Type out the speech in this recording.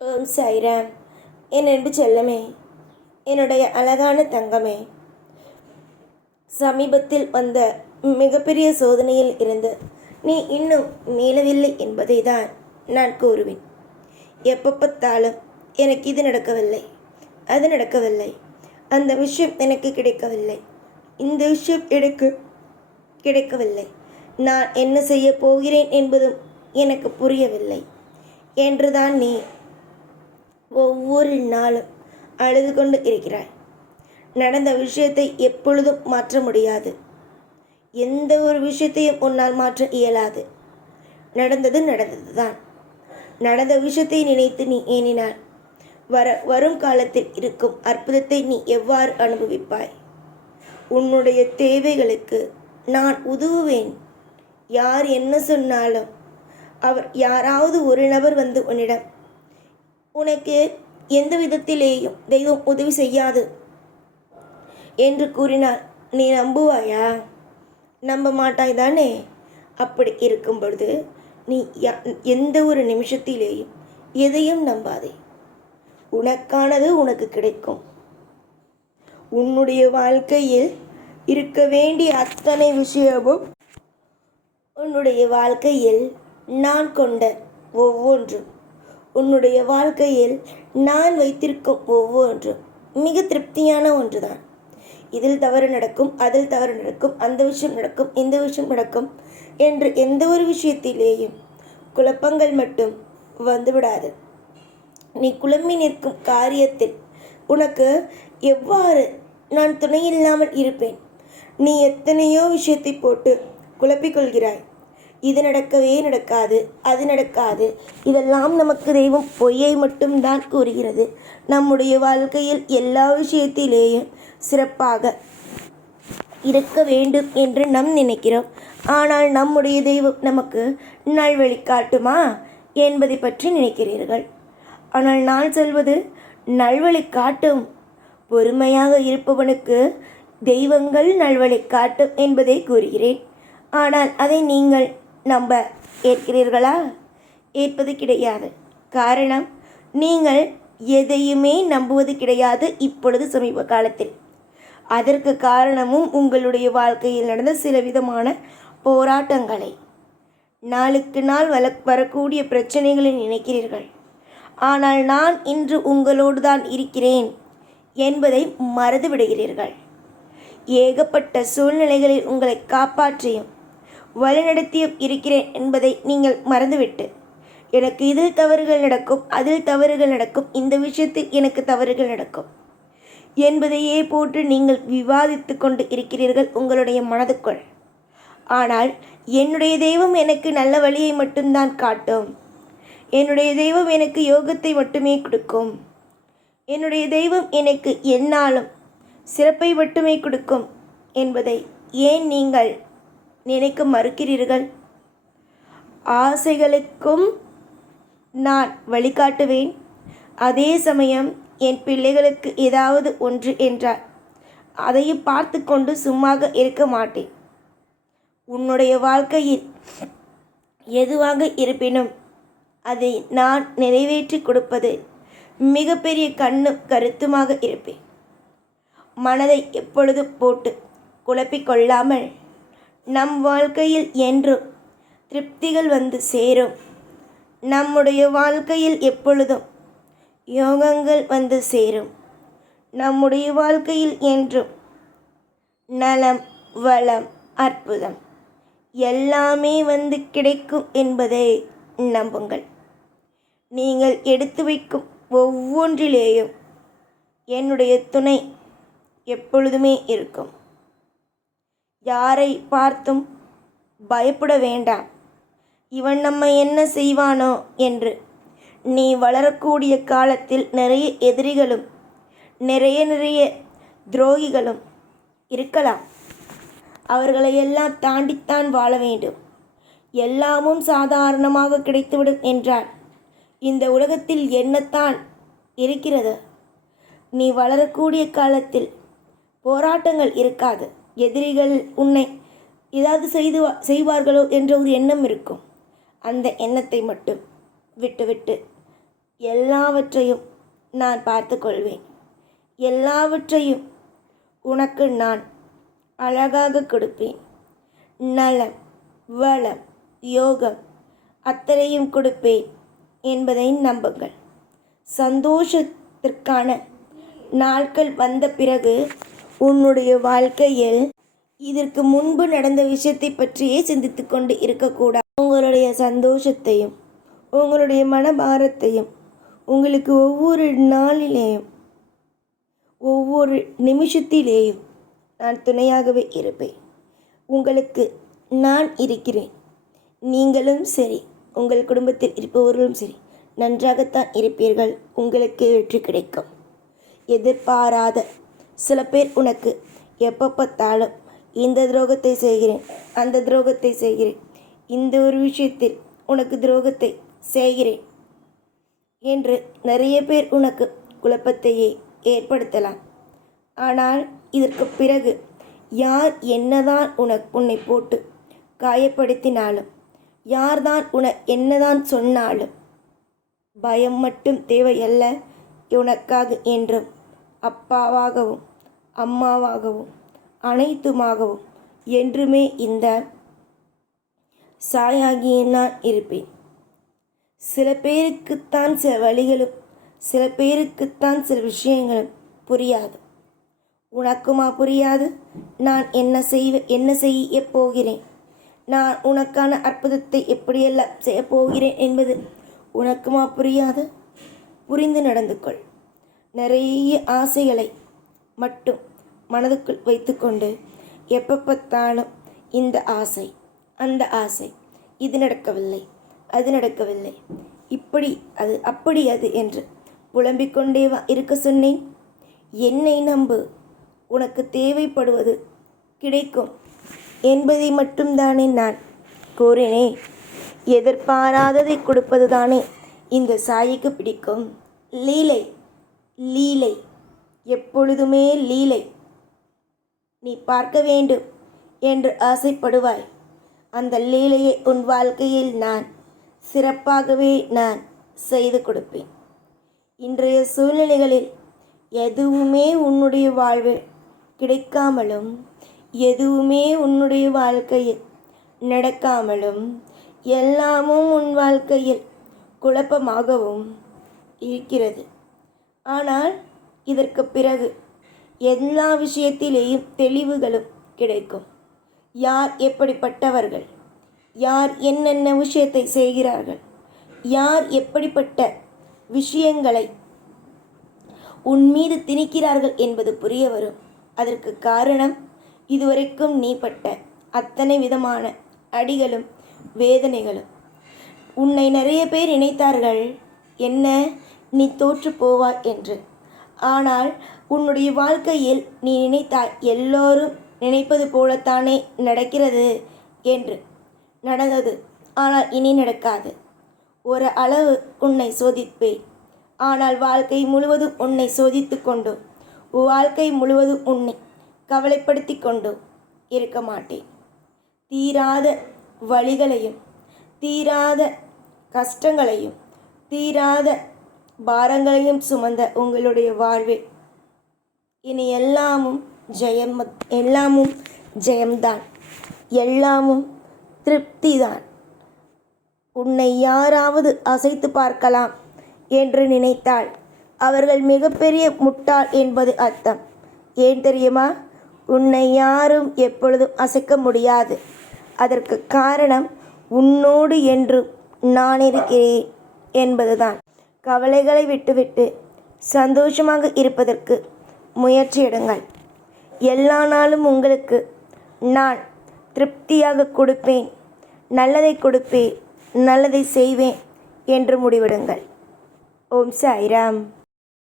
ஓம் சாய்ராம். என் அன்பு செல்லமே, என்னுடைய அழகான தங்கமே, சமீபத்தில் வந்த மிகப்பெரிய சோதனையில் இருந்து நீ இன்னும் மீளவில்லை என்பதை தான் நான் கூறுவேன். எப்போ பார்த்தாலும் எனக்கு இது நடக்கவில்லை, அது நடக்கவில்லை, அந்த விஷயம் எனக்கு கிடைக்கவில்லை, இந்த விஷயம் எனக்கு கிடைக்கவில்லை, நான் என்ன செய்ய போகிறேன் என்பதும் எனக்கு புரியவில்லை என்றுதான் நீ ஒவ்வொரு நாளும் அழுது கொண்டு இருக்கிறாய். நடந்த விஷயத்தை எப்பொழுதும் மாற்ற முடியாது. எந்த ஒரு விஷயத்தையும் உன்னால் மாற்ற இயலாது. நடந்தது நடந்தது தான். நடந்த விஷயத்தை நினைத்து நீ ஏனினார் வரும் காலத்தில் இருக்கும் அற்புதத்தை நீ எவ்வாறு அனுபவிப்பாய்? உன்னுடைய தேவைகளுக்கு நான் உதவுவேன். யார் என்ன சொன்னாலும் யாராவது ஒரு நபர் வந்து உன்னிடம் உனக்கு எந்த விதத்திலேயும் தெய்வம் உதவி செய்யாது என்று கூறினால் நீ நம்புவாயா? நம்ப மாட்டாய் தானே? அப்படி இருக்கும் பொழுது நீ எந்த ஒரு நிமிஷத்திலேயும் எதையும் நம்பாதே. உனக்கானது உனக்கு கிடைக்கும். உன்னுடைய வாழ்க்கையில் இருக்க வேண்டிய அத்தனை விஷயமும் உன்னுடைய வாழ்க்கையில் நான் கொண்ட ஒவ்வொன்றும், உன்னுடைய வாழ்க்கையில் நான் வைத்திருக்கும் ஒவ்வொன்றும் மிக திருப்தியான ஒன்றுதான். இதில் தவறு நடக்கும், அதில் தவறு நடக்கும், அந்த விஷயம் நடக்கும், இந்த விஷயம் நடக்கும் என்று எந்த ஒரு விஷயத்திலேயும் குழப்பங்கள் மட்டும் வந்துவிடாது. நீ குழம்பி நிற்கும் காரியத்தில் உனக்கு எவ்வாறு நான் துணையில்லாமல் இருப்பேன்? நீ எத்தனையோ விஷயத்தை போட்டு குழப்பிக்கொள்கிறாய். இது நடக்கவே நடக்காது, அது நடக்காது, இதெல்லாம் நமக்கு தெய்வம் பொய்யை மட்டும்தான் கூறுகிறது. நம்முடைய வாழ்க்கையில் எல்லா விஷயத்திலேயும் சிறப்பாக இருக்க வேண்டும் என்று நாம் நினைக்கிறோம். ஆனால் நம்முடைய தெய்வம் நமக்கு நல்வழி காட்டுமா என்பதை பற்றி நினைக்கிறீர்கள். ஆனால் நான் சொல்வது நல்வழி காட்டும். பொறுமையாக இருப்பவனுக்கு தெய்வங்கள் நல்வழி காட்டும் என்பதை கூறுகிறேன். ஆனால் அதை நீங்கள் நம்ப ஏற்கிறீர்களா? ஏற்பது கிடையாது. காரணம், நீங்கள் எதையுமே நம்புவது கிடையாது இப்பொழுது சமீப காலத்தில். அதற்கு காரணமும் உங்களுடைய வாழ்க்கையில் நடந்த சில விதமான போராட்டங்களை, நாளுக்கு நாள் வரக்கூடிய பிரச்சனைகளை நினைக்கிறீர்கள். ஆனால் நான் இன்று உங்களோடு தான் இருக்கிறேன் என்பதை மறந்து விடுகிறீர்கள். ஏகப்பட்ட சூழ்நிலைகளில் உங்களை காப்பாற்றியும் வழிநடத்தியும் இருக்கிறேன் என்பதை நீங்கள் மறந்துவிட்டு, எனக்கு இதில் தவறுகள் நடக்கும், அதில் தவறுகள் நடக்கும், இந்த விஷயத்தில் எனக்கு தவறுகள் நடக்கும் என்பதையே போட்டு நீங்கள் விவாதித்து கொண்டு இருக்கிறீர்கள் உங்களுடைய மனதுக்குள். ஆனால் என்னுடைய தெய்வம் எனக்கு நல்ல வழியை மட்டும்தான் காட்டும். என்னுடைய தெய்வம் எனக்கு யோகத்தை மட்டுமே கொடுக்கும். என்னுடைய தெய்வம் எனக்கு எந்நாளும் சிறப்பை மட்டுமே கொடுக்கும் என்பதை ஏன் நீங்கள் நினைக்க மறுக்கிறீர்கள்? ஆசைகளுக்கும் நான் வழிகாட்டுவேன். அதே சமயம் என் பிள்ளைகளுக்கு ஏதாவது ஒன்று என்றால் அதையும் பார்த்து கொண்டு சும்மாக இருக்க மாட்டேன். உன்னுடைய வாழ்க்கையில் எதுவாக இருப்பினும் அதை நான் நிறைவேற்றி கொடுப்பது மிகப்பெரிய கண்ணும் கருத்துமாக இருப்பேன். மனதை எப்பொழுதும் போட்டு குழப்பிக்கொள்ளாமல் நம் வாழ்க்கையில் என்றும் திருப்திகள் வந்து சேரும். நம்முடைய வாழ்க்கையில் எப்பொழுதும் யோகங்கள் வந்து சேரும். நம்முடைய வாழ்க்கையில் என்றும் நலம், வளம், அற்புதம் எல்லாமே வந்து கிடைக்கும் என்பதை நம்புங்கள். நீங்கள் எடுத்து வைக்கும் ஒவ்வொன்றிலேயும் என்னுடைய துணை எப்பொழுதுமே இருக்கும். யாரை பார்த்தும் பயப்பட வேண்டாம். இவன் நம்ம என்ன செய்வானோ என்று. நீ வளரக்கூடிய காலத்தில் நிறைய எதிரிகளும் நிறைய துரோகிகளும் இருக்கலாம். அவர்களை எல்லாம் தாண்டித்தான் வாழ வேண்டும். எல்லாமும் சாதாரணமாக கிடைத்துவிடும் என்றால் இந்த உலகத்தில் என்னத்தான் இருக்கிறது? நீ வளரக்கூடிய காலத்தில் போராட்டங்கள் இருக்காது. எதிரிகள் உன்னை ஏதாவது செய்வார்களோ என்ற ஒரு எண்ணம் இருக்கும். அந்த எண்ணத்தை மட்டும் விட்டுவிட்டு எல்லாவற்றையும் நான் பார்த்து கொள்வேன். எல்லாவற்றையும் உனக்கு நான் அழகாக கொடுப்பேன். நலம், வளம், யோகம் அத்தனையும் கொடுப்பேன் என்பதை நம்புங்கள். சந்தோஷத்திற்கான நாட்கள் வந்த பிறகு உன்னுடைய வாழ்க்கையில் இதற்கு முன்பு நடந்த விஷயத்தை பற்றியே சிந்தித்து கொண்டு இருக்கக்கூடாது. உங்களுடைய சந்தோஷத்தையும் உங்களுடைய மனபாரத்தையும் உங்களுக்கு ஒவ்வொரு நாளிலேயும் ஒவ்வொரு நிமிஷத்திலேயும் நான் துணையாகவே இருப்பேன். உங்களுக்கு நான் இருக்கிறேன். நீங்களும் சரி, உங்கள் குடும்பத்தில் இருப்பவர்களும் சரி நன்றாகத்தான் இருப்பீர்கள். உங்களுக்கு வெற்றி கிடைக்கும். எதிர்பாராத சில பேர் உனக்கு எப்போ பார்த்தாலும் இந்த துரோகத்தை செய்கிறேன், அந்த துரோகத்தை செய்கிறேன், இந்த ஒரு விஷயத்தில் உனக்கு துரோகத்தை செய்கிறேன் என்று நிறைய பேர் உனக்கு குழப்பத்தையே ஏற்படுத்தலாம். ஆனால் இதற்கு பிறகு யார் என்னதான் உன்னை போட்டு காயப்படுத்தினாலும், யார்தான் என்னதான் சொன்னாலும் பயம் மட்டும் தேவையல்ல. உனக்காக என்றும் அப்பாவாகவும் அம்மாவாகவும் அனைத்துமாகவும் என்றுமே இந்த சாயாகியே நான் இருப்பேன். சில பேருக்குத்தான் சில வழிகளும், சில பேருக்குத்தான் சில விஷயங்களும் புரியாது. உனக்குமா புரியாது? நான் என்ன செய்ய போகிறேன், நான் உனக்கான அற்புதத்தை எப்படியெல்லாம் செய்ய போகிறேன் என்பது உனக்குமா புரியாது? புரிந்து நடந்து கொள். நிறைய ஆசைகளை மட்டும் மனதுக்குள் வைத்துக்கொண்டு எப்போ பார்த்தாலும் இந்த ஆசை, அந்த ஆசை, இது நடக்கவில்லை, அது நடக்கவில்லை, இப்படி அது அப்படி அது என்று புலம்பிக்கொண்டே இருக்க சொன்னேன். என்னை நம்பு. உனக்கு தேவைப்படுவது கிடைக்கும் என்பதை மட்டும்தானே நான் கூறினேன். எதிர்பாராததை கொடுப்பது தானே இந்த சாயிக்கு பிடிக்கும். லீலை, லீலை, எப்பொழுதுமே லீலை. நீ பார்க்க வேண்டும் என்று ஆசைப்படுவாய். அந்த லீலையை உன் வாழ்க்கையில் நான் சிறப்பாகவே நான் செய்து கொடுப்பேன். இன்றைய சூழ்நிலைகளில் எதுவுமே உன்னுடைய வாழ்வில் கிடைக்காமலும், எதுவுமே உன்னுடைய வாழ்க்கையில் நடக்காமலும், எல்லாமும் உன் வாழ்க்கையில் குழப்பமாகவும் இருக்கிறது. ஆனால் இதற்கு பிறகு எல்லா விஷயத்திலேயும் தெளிவுகளும் கிடைக்கும். யார் எப்படிப்பட்டவர்கள், யார் என்னென்ன விஷயத்தை செய்கிறார்கள், யார் எப்படிப்பட்ட விஷயங்களை உன் மீது திணிக்கிறார்கள் என்பது புரிய வரும். அதற்கு காரணம் இதுவரைக்கும் நீ பட்ட அத்தனை விதமான அடிகளும் வேதனைகளும். உன்னை நிறைய பேர் நினைத்தார்கள், என்ன நீ தோற்று போவாய் என்று. ஆனால் உன்னுடைய வாழ்க்கையில் நீ நினைத்தாய் எல்லோரும் நினைப்பது போலத்தானே நடக்கிறது என்று. நடந்தது, ஆனால் இனி நடக்காது. ஒரு அளவு உன்னை சோதிப்பேன். ஆனால் வாழ்க்கை முழுவதும் உன்னை சோதித்து கொண்டோ, வாழ்க்கை முழுவதும் உன்னை கவலைப்படுத்தி கொண்டோ இருக்க மாட்டேன். தீராத வழிகளையும், தீராத கஷ்டங்களையும், தீராத பாரங்களையும் சுமந்த உங்களுடைய வாழ்வில் இனி எல்லாமும் ஜெயம்தான், எல்லாமும் திருப்திதான். உன்னை யாராவது அசைத்து பார்க்கலாம் என்று நினைத்தால் அவர்கள் மிகப்பெரிய முட்டாள் என்பது அர்த்தம். ஏன் தெரியுமா? உன்னை யாரும் எப்பொழுதும் அசைக்க முடியாது. அதற்கு காரணம் உன்னோடு என்றும் நான் இருக்கிறேன் என்பதுதான். கவலைகளை விட்டுவிட்டு சந்தோஷமாக இருப்பதற்கு முயற்சி எடுங்கள். எல்லா நாளும் உங்களுக்கு நான் திருப்தியாக கொடுப்பேன், நல்லதை கொடுப்பேன், நல்லதை செய்வேன் என்று முடிவெடுங்கள். ஓம் சாய்ராம்.